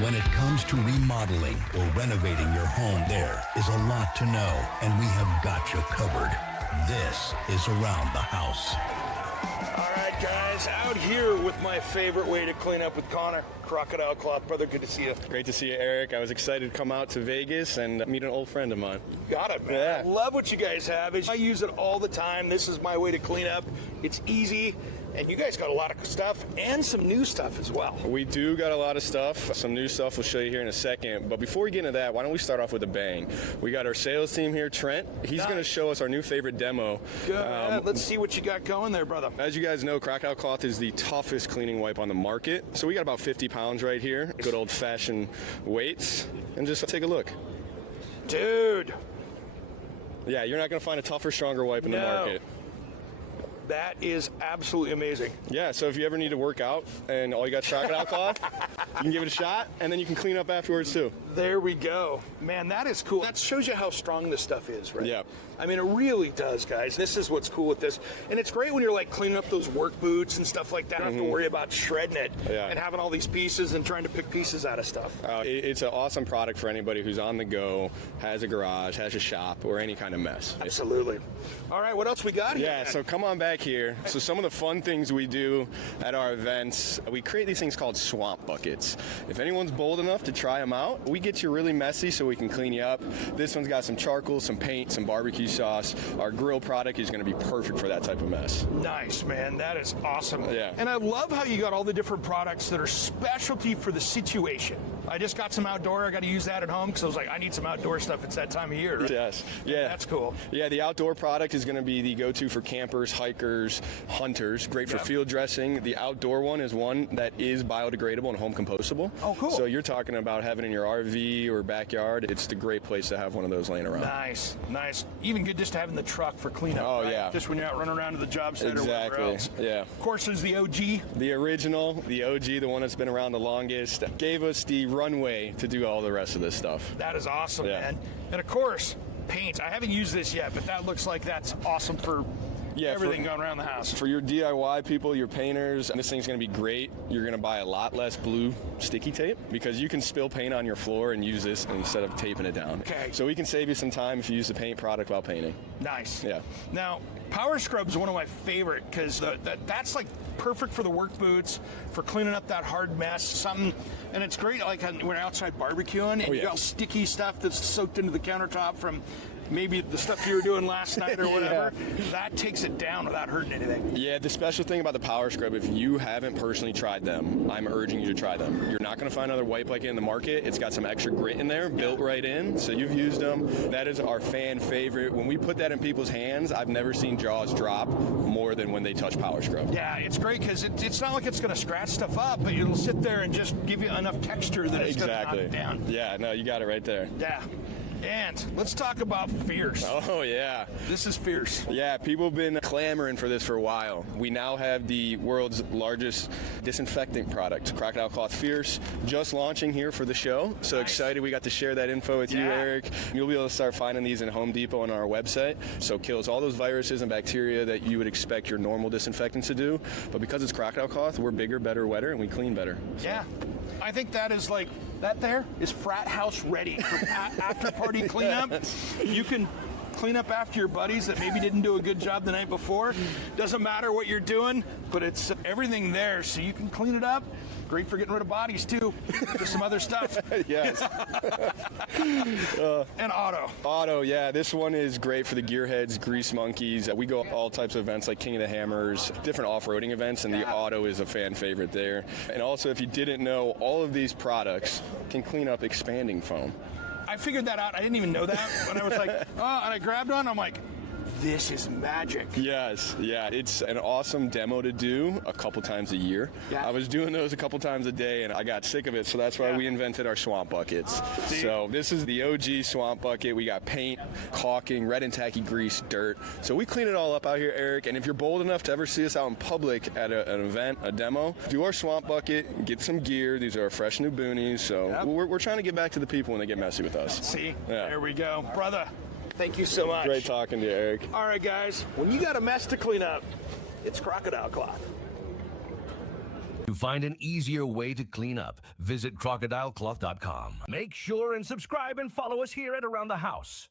When it comes to remodeling or renovating your home, there is a lot to know, and we have got you covered. This is Around the House. All right, guys, out here with my favorite way to clean up with Connor, Crocodile Cloth. Brother, good to see you. Great to see you, Eric. I was excited to come out to Vegas and meet an old friend of mine. Got it, man. Yeah. I love what you guys have. I use it all the time. This is my way to clean up. It's easy. And you guys got a lot of stuff and some new stuff as well. We do got a lot of stuff. Some new stuff we'll show you here in a second. But before we get into that, why don't we start off with a bang? We got our sales team here, Trent. He's going to show us our new favorite demo. Good. Let's see what you got going there, brother. As you guys know, Crocodile Cloth is the toughest cleaning wipe on the market. So we got about 50 pounds right here. Good old-fashioned weights. And just take a look. Dude. Yeah, you're not going to find a tougher, stronger wipe in the market. That is absolutely amazing. Yeah, so if you ever need to work out and all you got Crocodile Cloth, you can give it a shot, and then you can clean up afterwards too. There we go. Man, that is cool. That shows you how strong this stuff is, right? Yeah. I mean, it really does, guys. This is what's cool with this. And it's great when you're like cleaning up those work boots and stuff like that. You don't have to worry about shredding it and having all these pieces and trying to pick pieces out of stuff. It's an awesome product for anybody who's on the go, has a garage, has a shop, or any kind of mess. Absolutely. All right, what else we got here? Yeah, so come on back here. So some of the fun things we do at our events, we create these things called swamp buckets. If anyone's bold enough to try them out, we get you really messy so we can clean you up. This one's got some charcoal, some paint, some barbecue sauce. Our grill product is going to be perfect for that type of mess. Nice, man. That is awesome. Yeah. And I love how you got all the different products that are specialty for the situation. I just got some outdoor. I got to use that at home because I was like, I need some outdoor stuff. It's that time of year, right? Yes. Yeah. That's cool. Yeah, the outdoor product is going to be the go-to for campers, hikers, hunters. Great for field dressing. The outdoor one is one that is biodegradable and home compostable. Oh, cool. So you're talking about having it in your RV or backyard. It's the great place to have one of those laying around. Nice, nice. Even good just to have in the truck for cleanup. Oh, right? yeah. Just when you're out running around to the job site or whatever else. Yeah. Of course, there's the OG. The original, the OG, the one that's been around the longest, gave us the runway to do all the rest of this stuff. That is awesome, man. And of course, paint. I haven't used this yet, but that looks like that's awesome for everything going around the house. For your DIY people, your painters, this thing's going to be great. You're going to buy a lot less blue sticky tape because you can spill paint on your floor and use this instead of taping it down. Okay. So we can save you some time if you use the paint product while painting. Nice. Yeah. Now, Power Scrub is one of my favorite because that's like perfect for the work boots, for cleaning up that hard mess, something. And it's great like when you're outside barbecuing and you got sticky stuff that's soaked into the countertop from maybe the stuff you were doing last night or whatever. That takes it down without hurting anything. Yeah, the special thing about the Power Scrub, if you haven't personally tried them, I'm urging you to try them. You're not going to find another wipe like it in the market. It's got some extra grit in there, built right in, so you've used them. That is our fan favorite. When we put that in people's hands, I've never seen jaws drop more than when they touch Power Scrub. Yeah, it's great because it's not like it's going to scratch stuff up, but it'll sit there and just give you enough texture that it's going to knock it down. Yeah, no, you got it right there. Yeah. And let's talk about Fierce. Oh, yeah. This is Fierce. Yeah, people have been clamoring for this for a while. We now have the world's largest disinfectant product, Crocodile Cloth Fierce, just launching here for the show. So excited we got to share that info with you, Eric. You'll be able to start finding these in Home Depot on our website. So kills all those viruses and bacteria that you would expect your normal disinfectants to do. But because it's Crocodile Cloth, we're bigger, better, wetter, and we clean better. So. Yeah. I think that is like, that there is frat house ready for after party cleanup. You can clean up after your buddies that maybe didn't do a good job the night before. Doesn't matter what you're doing, but it's everything there so you can clean it up. Great for getting rid of bodies too. Just some other stuff. Yes. And Auto. Auto, yeah. This one is great for the gearheads, grease monkeys. We go all types of events like King of the Hammers, different off-roading events, and the Auto is a fan favorite there. And also, if you didn't know, all of these products can clean up expanding foam. I figured that out. I didn't even know that. When I was like, oh, and I grabbed one, I'm like, this is magic. Yes, yeah. It's an awesome demo to do a couple times a year. Yeah. I was doing those a couple times a day, and I got sick of it, so that's why we invented our swamp buckets. So this is the OG swamp bucket. We got paint, caulking, red and tacky grease, dirt. So we clean it all up out here, Eric, and if you're bold enough to ever see us out in public at an event, a demo, do our swamp bucket, get some gear. These are our fresh new boonies, so we're trying to get back to the people when they get messy with us. See, there we go. Brother, thank you so much. Great talking to you, Eric. All right, guys, when you got a mess to clean up, it's Crocodile Cloth. find an easier way to clean up, visit crocodilecloth.com. Make sure and subscribe and follow us here at Around the House.